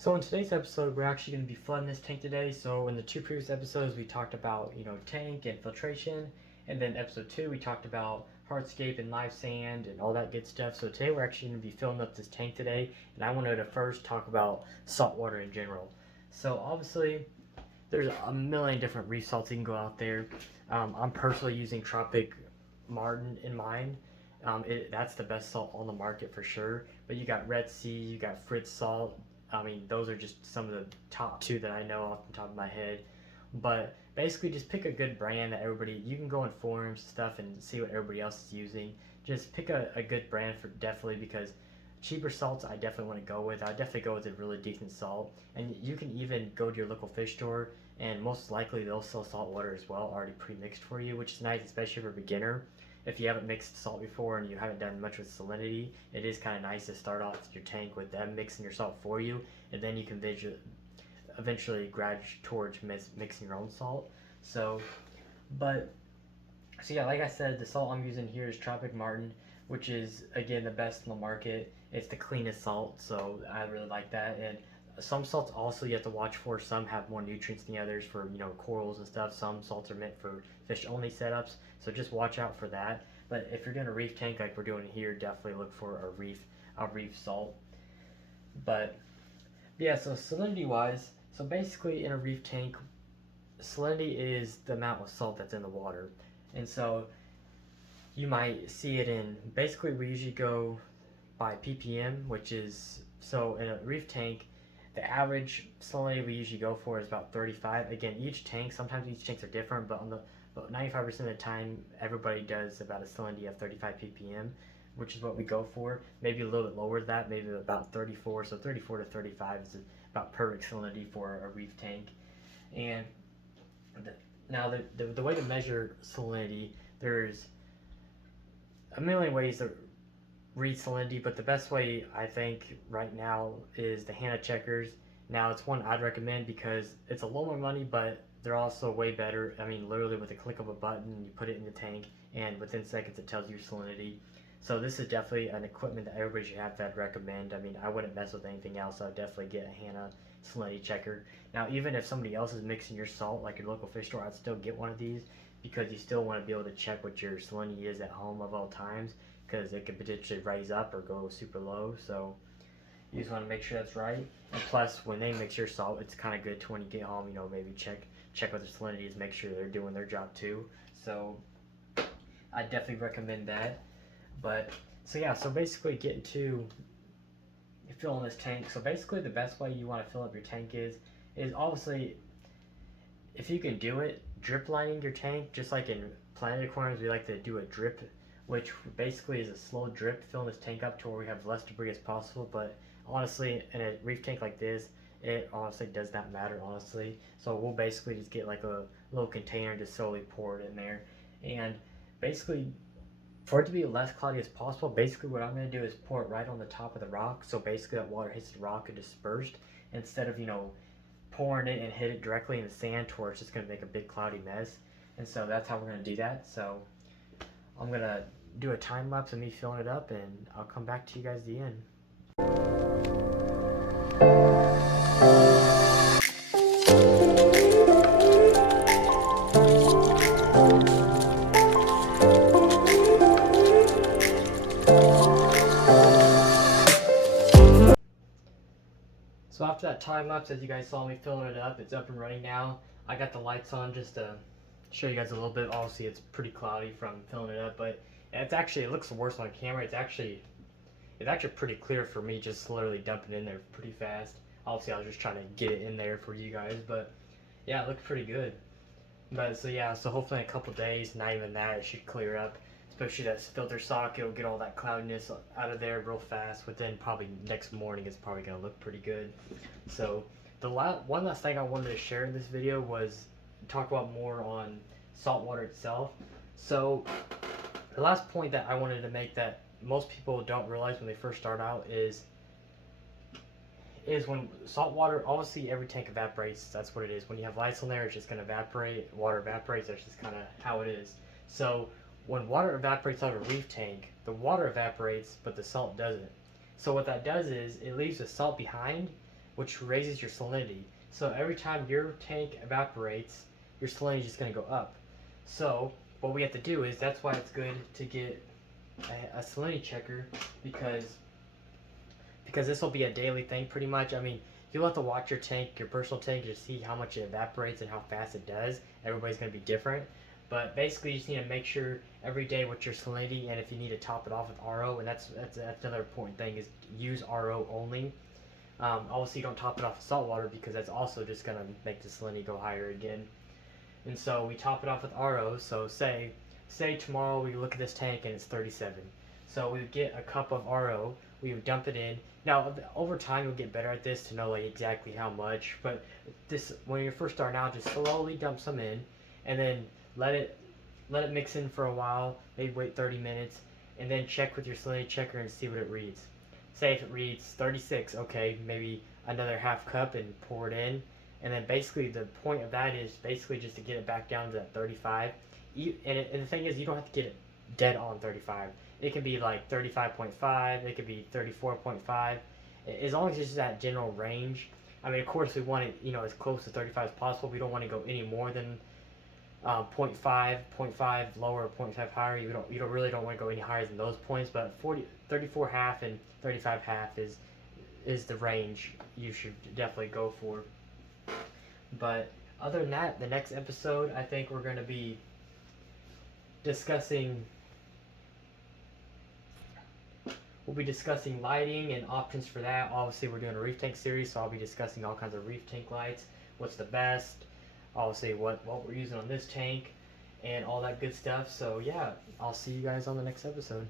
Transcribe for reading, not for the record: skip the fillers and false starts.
So in today's episode, we're actually going to be flooding this tank today. So in the two previous episodes, we talked about, tank and filtration. And then episode 2, we talked about hardscape and live sand and all that good stuff. So today we're actually going to be filling up this tank today. And I wanted to first talk about saltwater in general. So obviously, there's a million different reef salts you can go out there. I'm personally using Tropic Martin in mine. That's the best salt on the market for sure. But you got Red Sea, you got Fritz salt. I mean, those are just some of the top two that I know off the top of my head. But basically, just pick a good brand that you can go on forums and stuff and see what everybody else is using. Just pick a good brand for definitely, because cheaper salts I definitely want to go with. I definitely go with a really decent salt. And you can even go to your local fish store, and most likely they'll sell salt water as well, already pre-mixed for you, which is nice, especially for a beginner. If you haven't mixed salt before and you haven't done much with Salinity, it is kind of nice to start off your tank with them mixing your salt for you, and then you can eventually graduate towards mixing your own salt. So yeah, like I said, the salt I'm using here is Tropic Martin, which is again the best on the market. It's the cleanest salt, so I really like that. And some salts also you have to watch for. Some have more nutrients than the others for corals and stuff. Some salts are meant for fish only setups, so just watch out for that. But if you're doing a reef tank like we're doing here, definitely look for a reef salt. But yeah, so salinity wise, so basically in a reef tank, salinity is the amount of salt that's in the water. And so you might see it in, basically we usually go by ppm, which is, so in a reef tank, the average salinity we usually go for is about 35. Again, sometimes each tanks are different, but 95% of the time, everybody does about a salinity of 35 ppm, which is what we go for. Maybe a little bit lower than that, maybe about 34. So 34 to 35 is about perfect salinity for a reef tank. And now the way to measure salinity, there's a million ways to read salinity, but the best way I think right now is the Hannah checkers. Now it's one I'd recommend because it's a little more money, but they're also way better. I mean, literally with a click of a button, you put it in the tank, and within seconds it tells you salinity. So this is definitely an equipment that everybody should have that I'd recommend. I mean, I wouldn't mess with anything else. I would definitely get a Hannah salinity checker. Now, even if somebody else is mixing your salt, like your local fish store, I'd still get one of these, because you still want to be able to check what your salinity is at home of all times, because it could potentially raise up or go super low. So you just want to make sure that's right. And plus, when they mix your salt, it's kind of good to, when you get home, maybe check what the salinity is, make sure they're doing their job too. So I definitely recommend that. But so yeah, so basically getting to filling this tank. So basically the best way you want to fill up your tank is obviously, if you can do it, drip lining your tank, just like in Planet Aquariums, we like to do a drip, which basically is a slow drip, filling this tank up to where we have less debris as possible. But honestly, in a reef tank like this, it honestly does not matter, honestly. So we'll basically just get like a little container and just slowly pour it in there. And basically, for it to be less cloudy as possible, basically what I'm going to do is pour it right on the top of the rock. So basically that water hits the rock and dispersed, instead of, pouring it and hit it directly in the sand to where it's just going to make a big cloudy mess. And so that's how we're going to do that. So I'm going to do a time lapse of me filling it up, and I'll come back to you guys at the end. So after that time lapse, as you guys saw me filling it up, it's up and running now. I got the lights on just to show you guys a little bit. Obviously it's pretty cloudy from filling it up, but it looks worse on camera. It's actually pretty clear for me, just literally dumping in there pretty fast. Obviously I was just trying to get it in there for you guys, but yeah, it looks pretty good. But so yeah, so hopefully in a couple days, not even that, it should clear up. Especially that filter socket will get all that cloudiness out of there real fast. Within probably next morning, it's probably gonna look pretty good. So one last thing I wanted to share in this video was talk about more on saltwater itself. So the last point that I wanted to make that most people don't realize when they first start out is when salt water, obviously every tank evaporates. That's what it is. When you have lights on there, it's just going to evaporate. Water evaporates. That's just kind of how it is. So when water evaporates out of a reef tank, the water evaporates, but the salt doesn't. So what that does is it leaves the salt behind, which raises your salinity. So every time your tank evaporates, your salinity is just going to go up. So what we have to do is, that's why it's good to get a salinity checker, because this will be a daily thing pretty much. I mean, you'll have to watch your tank, your personal tank, to see how much it evaporates and how fast it does. Everybody's going to be different. But basically, you just need to make sure every day what your salinity, and if you need to top it off with RO, and that's another important thing, is use RO only. Obviously, you don't top it off with salt water, because that's also just going to make the salinity go higher again. And so we top it off with RO. So say tomorrow we look at this tank and it's 37. So we would get a cup of RO, we would dump it in. Now over time you'll get better at this to know like exactly how much, but this, when you're first starting out, just slowly dump some in, and then let it mix in for a while, maybe wait 30 minutes, and then check with your salinity checker and see what it reads. Say if it reads 36, okay, maybe another half cup and pour it in. And then basically the point of that is basically just to get it back down to that 35. And the thing is, you don't have to get it dead on 35. It can be like 35.5, it could be 34.5. As long as it's just that general range. I mean, of course we want it, as close to 35 as possible. We don't want to go any more than 0.5 lower, 0.5 higher. You really don't want to go any higher than those points. But 34 half and 35 half is the range you should definitely go for. But other than that, the next episode, I think we're going to be discussing lighting and options for that. Obviously, we're doing a reef tank series, so I'll be discussing all kinds of reef tank lights, what's the best, obviously what we're using on this tank, and all that good stuff. So yeah, I'll see you guys on the next episode.